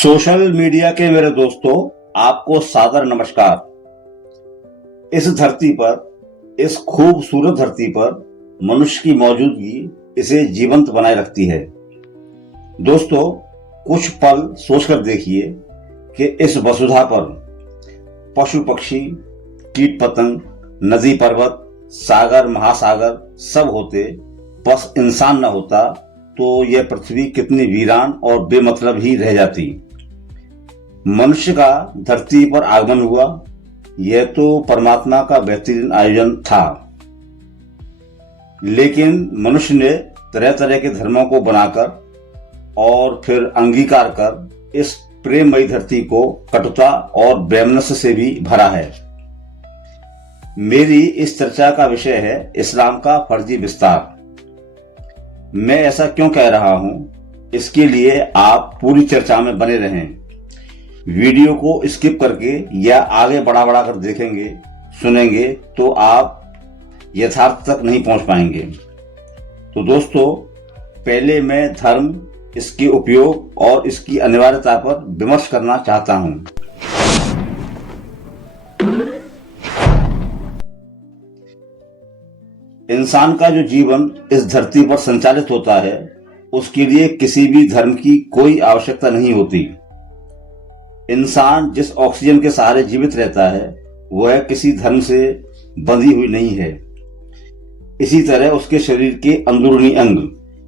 Social media के मेरे दोस्तों, आपको सादर नमस्कार। इस धरती पर, इस खूबसूरत धरती पर मनुष्य की मौजूदगी इसे जीवंत बनाए रखती है। दोस्तों, कुछ पल सोचकर देखिए कि इस वसुधा पर पशु पक्षी, कीट पतंग, नदी पर्वत, सागर महासागर सब होते, बस इंसान न होता तो यह पृथ्वी कितनी वीरान और बेमतलब ही रह जाती। मनुष्य का धरती पर आगमन हुआ, यह तो परमात्मा का बेहतरीन आयोजन था, लेकिन मनुष्य ने तरह तरह के धर्मों को बनाकर और फिर अंगीकार कर इस प्रेममयी धरती को कटुता और वैमनस्य से भी भरा है। मेरी इस चर्चा का विषय है इस्लाम का फर्जी विस्तार। मैं ऐसा क्यों कह रहा हूं, इसके लिए आप पूरी चर्चा में बने रहें। वीडियो को स्किप करके या आगे बढ़ा कर देखेंगे, सुनेंगे तो आप यथार्थ तक नहीं पहुंच पाएंगे। तो दोस्तों, पहले मैं धर्म, इसके उपयोग और इसकी अनिवार्यता पर विमर्श करना चाहता हूं। इंसान का जो जीवन इस धरती पर संचालित होता है, उसके लिए किसी भी धर्म की कोई आवश्यकता नहीं होती। इंसान जिस ऑक्सीजन के सहारे जीवित रहता है, वह किसी धर्म से बंधी हुई नहीं है। इसी तरह उसके शरीर के अंदरूनी अंग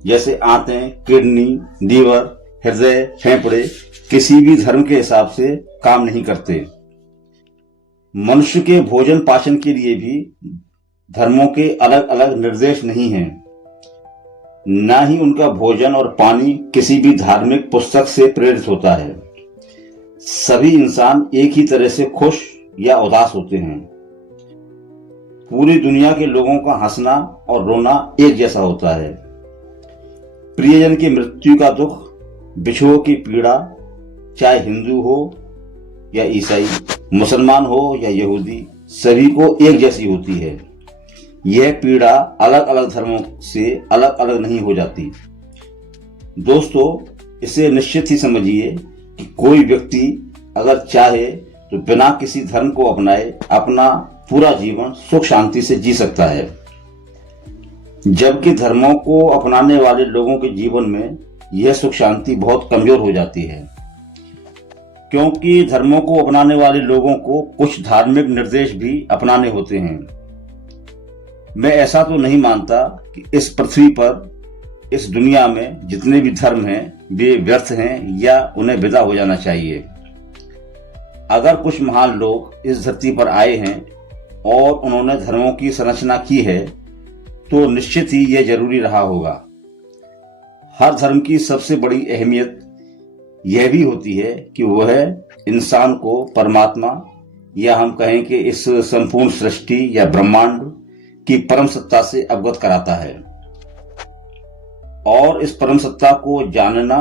जैसे आंतें, किडनी, लीवर, हृदय, फेफड़े किसी भी धर्म के हिसाब से काम नहीं करते। मनुष्य के भोजन पाचन के लिए भी धर्मों के अलग अलग निर्देश नहीं हैं। न ही उनका भोजन और पानी किसी भी धार्मिक पुस्तक से प्रेरित होता है। सभी इंसान एक ही तरह से खुश या उदास होते हैं। पूरी दुनिया के लोगों का हंसना और रोना एक जैसा होता है। प्रियजन की मृत्यु का दुख, बिछुओं की पीड़ा, चाहे हिंदू हो या ईसाई, मुसलमान हो या यहूदी, सभी को एक जैसी होती है। यह पीड़ा अलग अलग धर्मों से अलग अलग नहीं हो जाती। दोस्तों, इसे निश्चित ही समझिए कि कोई व्यक्ति अगर चाहे तो बिना किसी धर्म को अपनाए अपना पूरा जीवन सुख शांति से जी सकता है, जबकि धर्मों को अपनाने वाले लोगों के जीवन में यह सुख शांति बहुत कमजोर हो जाती है, क्योंकि धर्मों को अपनाने वाले लोगों को कुछ धार्मिक निर्देश भी अपनाने होते हैं। मैं ऐसा तो नहीं मानता कि इस पृथ्वी पर, इस दुनिया में जितने भी धर्म हैं वे व्यर्थ हैं या उन्हें विदा हो जाना चाहिए। अगर कुछ महान लोग इस धरती पर आए हैं और उन्होंने धर्मों की संरचना की है, तो निश्चित ही यह जरूरी रहा होगा। हर धर्म की सबसे बड़ी अहमियत यह भी होती है कि वह इंसान को परमात्मा, या हम कहें कि इस संपूर्ण सृष्टि या ब्रह्मांड की परम सत्ता से अवगत कराता है। और इस परम सत्ता को जानना,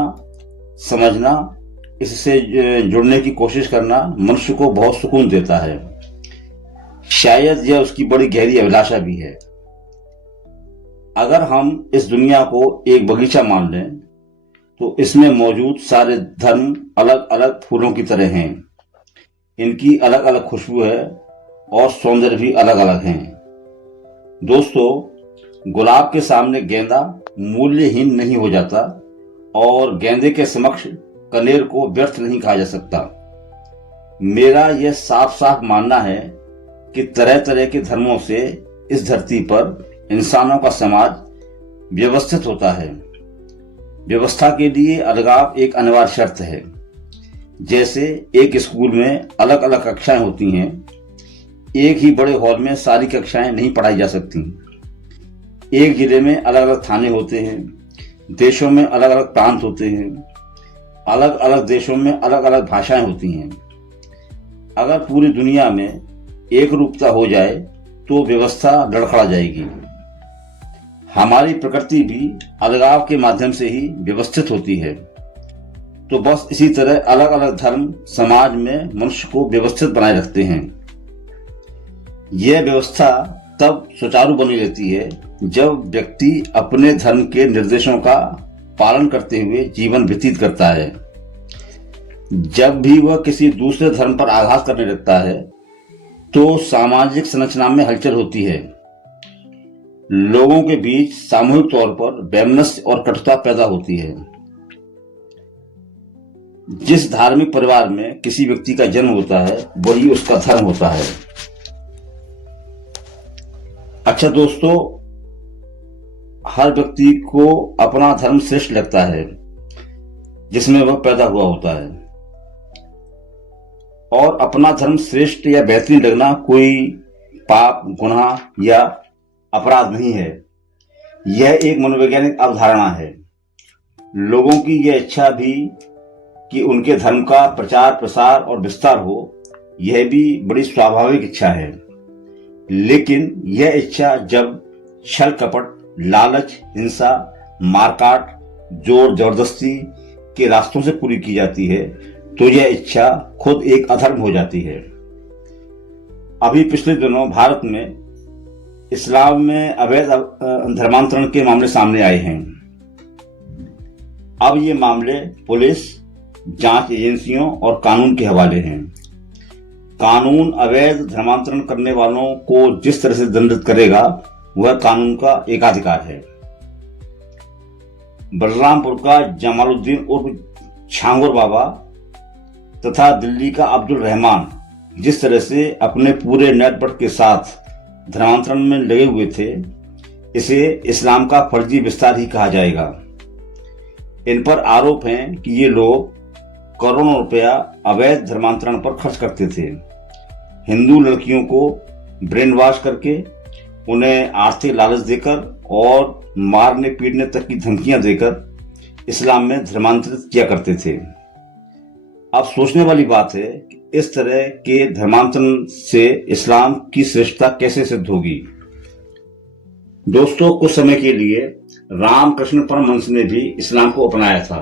समझना, इससे जुड़ने की कोशिश करना मनुष्य को बहुत सुकून देता है। शायद यह उसकी बड़ी गहरी अभिलाषा भी है। अगर हम इस दुनिया को एक बगीचा मान लें, तो इसमें मौजूद सारे धर्म अलग अलग फूलों की तरह हैं। इनकी अलग अलग खुशबू है और सौंदर्य भी अलग अलग हैं। दोस्तों, गुलाब के सामने गेंदा मूल्यहीन नहीं हो जाता और गेंदे के समक्ष कनेर को व्यर्थ नहीं कहा जा सकता। मेरा यह साफ साफ मानना है कि तरह तरह के धर्मों से इस धरती पर इंसानों का समाज व्यवस्थित होता है। व्यवस्था के लिए अलगाव एक अनिवार्य शर्त है। जैसे एक स्कूल में अलग अलग कक्षाएं होती हैं, एक ही बड़े हॉल में सारी कक्षाएं नहीं पढ़ाई जा सकती। एक जिले में अलग अलग थाने होते हैं, देशों में अलग अलग प्रांत होते हैं, अलग अलग देशों में अलग अलग भाषाएं होती हैं। अगर पूरी दुनिया में एक रूपता हो जाए तो व्यवस्था लड़खड़ा जाएगी। हमारी प्रकृति भी अलगाव के माध्यम से ही व्यवस्थित होती है। तो बस इसी तरह अलग अलग धर्म समाज में मनुष्य को व्यवस्थित बनाए रखते हैं। यह व्यवस्था तब सुचारू बनी रहती है जब व्यक्ति अपने धर्म के निर्देशों का पालन करते हुए जीवन व्यतीत करता है। जब भी वह किसी दूसरे धर्म पर आघात करने लगता है तो सामाजिक संरचना में हलचल होती है। लोगों के बीच सामूहिक तौर पर वैमनस्य और कटुता पैदा होती है। जिस धार्मिक परिवार में किसी व्यक्ति का जन्म होता है वही उसका धर्म होता है। अच्छा दोस्तों, हर व्यक्ति को अपना धर्म श्रेष्ठ लगता है जिसमें वह पैदा हुआ होता है, और अपना धर्म श्रेष्ठ या बेहतरीन लगना कोई पाप, गुनाह या अपराध नहीं है। यह एक मनोवैज्ञानिक अवधारणा है। लोगों की यह इच्छा भी कि उनके धर्म का प्रचार, प्रसार और विस्तार हो, यह भी बड़ी स्वाभाविक इच्छा है। लेकिन यह इच्छा जब छल कपट, लालच, हिंसा, मारकाट, जोर जबरदस्ती के रास्तों से पूरी की जाती है तो यह इच्छा खुद एक अधर्म हो जाती है। अभी पिछले दिनों भारत में इस्लाम में अवैध धर्मांतरण के मामले सामने आए हैं। अब ये मामले पुलिस, जांच एजेंसियों और कानून के हवाले हैं। कानून अवैध धर्मांतरण करने वालों को जिस तरह से दंडित करेगा वह कानून का एकाधिकार है। बलरामपुर का जमालुद्दीन उर्फ छांगुर बाबा तथा दिल्ली का अब्दुल रहमान जिस तरह से अपने पूरे नेटवर्क के साथ धर्मांतरण में लगे हुए थे, इसे इस्लाम का फर्जी विस्तार ही कहा जाएगा। इन पर आरोप है कि ये लोग करोड़ों रुपया अवैध धर्मांतरण पर खर्च करते थे। हिंदू लड़कियों को ब्रेन वॉश करके, उन्हें आर्थिक लालच देकर और मारने पीटने तक की धमकियां देकर इस्लाम में धर्मांतरित किया करते थे। अब सोचने वाली बात है कि इस तरह के धर्मांतरण से इस्लाम की श्रेष्ठता कैसे सिद्ध होगी। दोस्तों, कुछ समय के लिए रामकृष्ण परमहंस ने भी इस्लाम को अपनाया था।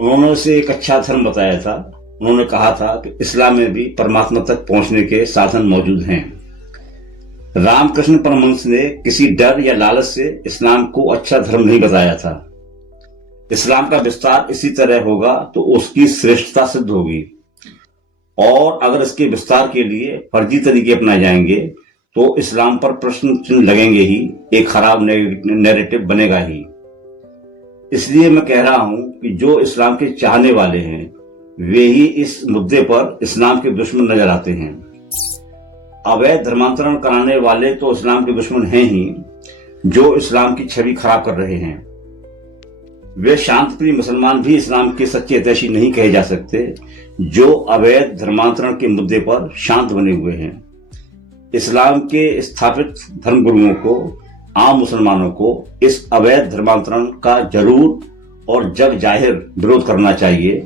उन्होंने उसे एक अच्छा धर्म बताया था। उन्होंने कहा था कि इस्लाम में भी परमात्मा तक पहुंचने के साधन मौजूद हैं। रामकृष्ण परमहंस ने किसी डर या लालच से इस्लाम को अच्छा धर्म नहीं बताया था। इस्लाम का विस्तार इसी तरह होगा तो उसकी श्रेष्ठता सिद्ध होगी, और अगर इसके विस्तार के लिए फर्जी तरीके अपनाए जाएंगे तो इस्लाम पर प्रश्न चिन्ह लगेंगे ही, एक खराब नैरेटिव बनेगा ही। इसलिए मैं कह रहा हूं कि जो इस्लाम के चाहने वाले हैं वे ही इस मुद्दे पर इस्लाम के दुश्मन नजर आते हैं। अवैध धर्मांतरण कराने वाले तो इस्लाम के दुश्मन हैं ही, जो इस्लाम की छवि खराब कर रहे हैं। वे शांतिप्रिय मुसलमान भी इस्लाम के सच्चे हितैषी नहीं कहे जा सकते, जो अवैध धर्मांतरण के मुद्दे पर शांत बने हुए हैं। इस्लाम के स्थापित धर्मगुरुओं को, आम मुसलमानों को इस अवैध धर्मांतरण का जरूर और जग जाहिर विरोध करना चाहिए,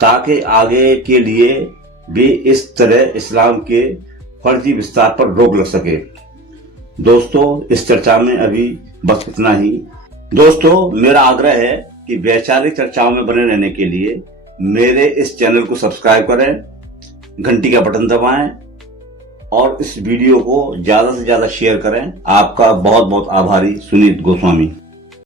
ताकि आगे के लिए भी इस तरह इस्लाम के फर्जी विस्तार पर रोक लग सके। दोस्तों, इस चर्चा में अभी बस इतना ही। दोस्तों, मेरा आग्रह है कि वैचारिक चर्चाओं में बने रहने के लिए मेरे इस चैनल को सब्सक्राइब करें, घंटी का बटन दबाएं और इस वीडियो को ज्यादा से ज्यादा शेयर करें। आपका बहुत बहुत आभारी, सुनीत गोस्वामी।